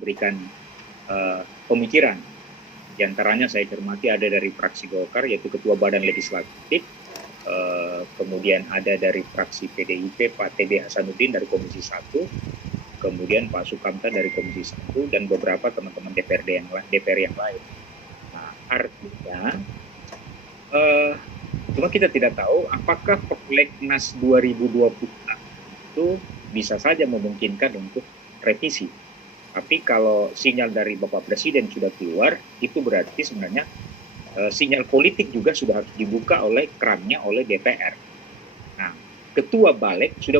memberikan pemikiran. Di antaranya saya cermati ada dari fraksi Golkar, yaitu Ketua Badan Legislatif, kemudian ada dari fraksi PDIP, Pak TB Hasanuddin dari Komisi 1, kemudian Pak Sukamta dari Komisi 1, dan beberapa teman-teman DPR yang lain. Nah, artinya, cuma kita tidak tahu apakah Prolegnas 2020 itu bisa saja memungkinkan untuk revisi. Tapi kalau sinyal dari Bapak Presiden sudah keluar, itu berarti sebenarnya sinyal politik juga sudah harus dibuka oleh kerannya oleh DPR. Nah, Ketua Balik sudah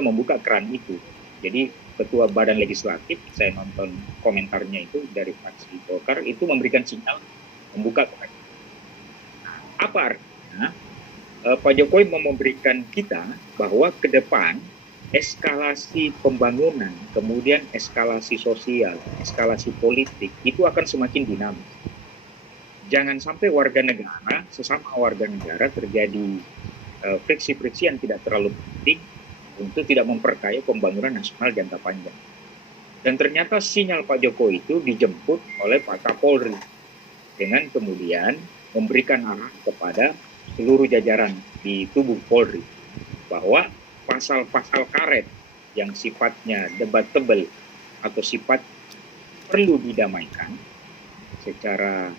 membuka keran itu. Jadi Ketua Badan Legislatif, saya nonton komentarnya itu dari fraksi Golkar, itu memberikan sinyal membuka keran. Nah, apa artinya? Pak Jokowi mau memberikan kita bahwa ke depan eskalasi pembangunan, kemudian eskalasi sosial, eskalasi politik, itu akan semakin dinamis. Jangan sampai sesama warga negara terjadi friksi-friksi yang tidak terlalu penting untuk tidak memperkaya pembangunan nasional jangka panjang. Dan ternyata sinyal Pak Jokowi itu dijemput oleh Pak Kapolri dengan kemudian memberikan arah kepada seluruh jajaran di tubuh Polri bahwa pasal-pasal karet yang sifatnya debatable atau sifat perlu didamaikan secara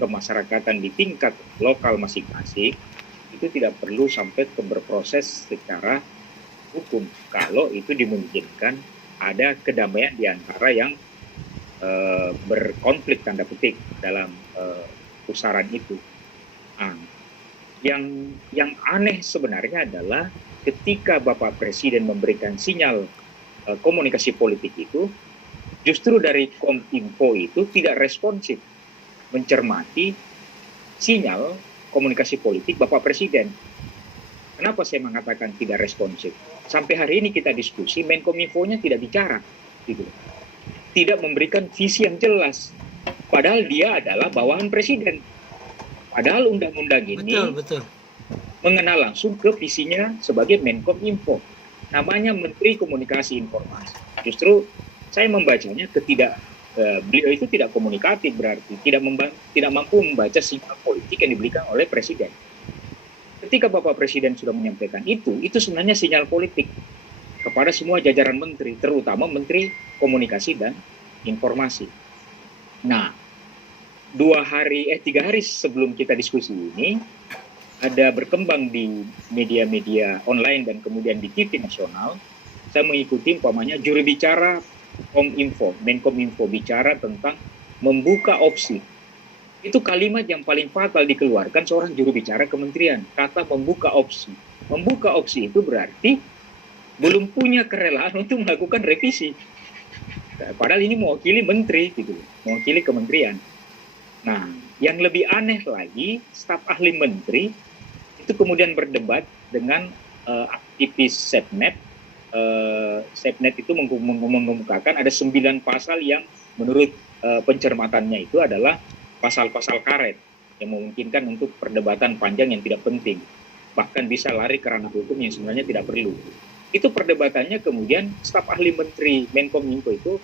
kemasyarakatan di tingkat lokal masing-masing, itu tidak perlu sampai ke berproses secara hukum kalau itu dimungkinkan ada kedamaian di antara yang berkonflik tanda petik dalam pusaran itu. Nah, yang aneh sebenarnya adalah ketika Bapak Presiden memberikan sinyal komunikasi politik itu, justru dari Kominfo itu tidak responsif mencermati sinyal komunikasi politik Bapak Presiden. Kenapa saya mengatakan tidak responsif? Sampai hari ini kita diskusi, Menkominfo-nya tidak bicara, gitu. Tidak memberikan visi yang jelas. Padahal dia adalah bawahan Presiden. Padahal undang-undang ini betul. Mengenal langsung ke visinya sebagai Menkominfo. Namanya Menteri Komunikasi Informasi. Justru saya membacanya beliau itu tidak komunikatif, berarti tidak mampu membaca sinyal politik yang diberikan oleh Presiden. Ketika Bapak Presiden sudah menyampaikan itu sebenarnya sinyal politik kepada semua jajaran menteri, terutama Menteri Komunikasi dan Informasi. Nah, 3 hari sebelum kita diskusi ini, ada berkembang di media-media online dan kemudian di TV nasional, saya mengikuti umpamanya juru bicara Menkominfo bicara tentang membuka opsi. Itu kalimat yang paling fatal dikeluarkan seorang juru bicara kementerian, kata membuka opsi. Membuka opsi itu berarti belum punya kerelaan untuk melakukan revisi. Padahal ini mewakili menteri, gitu, mewakili kementerian. Nah, yang lebih aneh lagi, staf ahli menteri itu kemudian berdebat dengan aktivis Sepnet. Sepnet itu mengemukakan ada 9 pasal yang menurut pencermatannya itu adalah pasal-pasal karet yang memungkinkan untuk perdebatan panjang yang tidak penting. Bahkan bisa lari ke ranah hukum yang sebenarnya tidak perlu. Itu perdebatannya kemudian staf ahli menteri Menkominfo itu,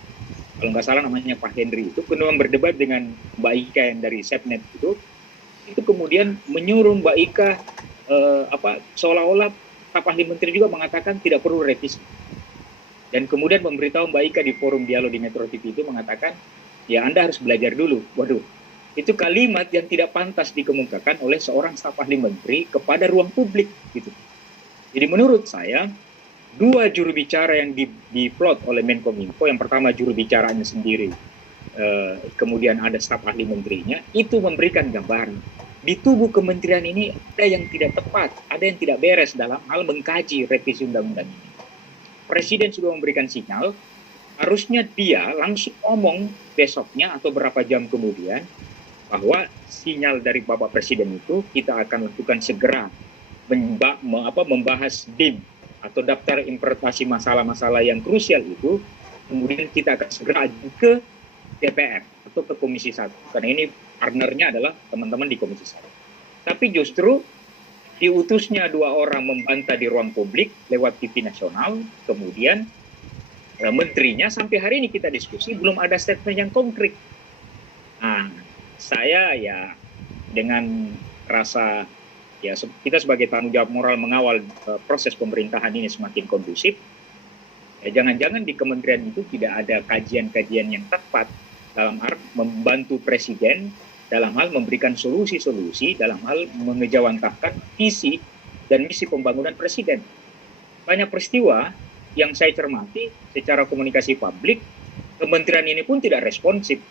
kalau nggak salah namanya Pak Henry, itu kemudian berdebat dengan Mbak Ika yang dari Sepnet itu kemudian menyuruh Mbak Ika seolah-olah staf ahli menteri juga mengatakan tidak perlu revisi. Dan kemudian memberitahu Mbak Ika di forum dialog di Metro TV itu mengatakan, ya Anda harus belajar dulu. Waduh, itu kalimat yang tidak pantas dikemukakan oleh seorang staf ahli menteri kepada ruang publik, gitu. Jadi menurut saya, 2 juru bicara yang diplot oleh Menkominfo, yang pertama juru bicaranya sendiri, kemudian ada staf ahli menterinya, itu memberikan gambaran. Di tubuh kementerian ini ada yang tidak tepat, ada yang tidak beres dalam hal mengkaji revisi undang-undang ini. Presiden sudah memberikan sinyal, harusnya dia langsung ngomong besoknya atau berapa jam kemudian, bahwa sinyal dari Bapak Presiden itu kita akan lakukan segera membahas DIM atau daftar interpretasi masalah-masalah yang krusial itu, kemudian kita akan segera ajukan ke DPR atau ke Komisi 1. Karena ini partnernya adalah teman-teman di Komisi 1. Tapi justru diutusnya 2 orang membantah di ruang publik lewat TV nasional, kemudian menterinya sampai hari ini kita diskusi belum ada statement yang konkret. Nah, saya ya dengan rasa ya kita sebagai tanggung jawab moral mengawal proses pemerintahan ini semakin kondusif. Ya, jangan-jangan di kementerian itu tidak ada kajian-kajian yang tepat dalam hal membantu presiden dalam hal memberikan solusi-solusi dalam hal mengejawantahkan visi dan misi pembangunan presiden. Banyak peristiwa yang saya cermati secara komunikasi publik, kementerian ini pun tidak responsif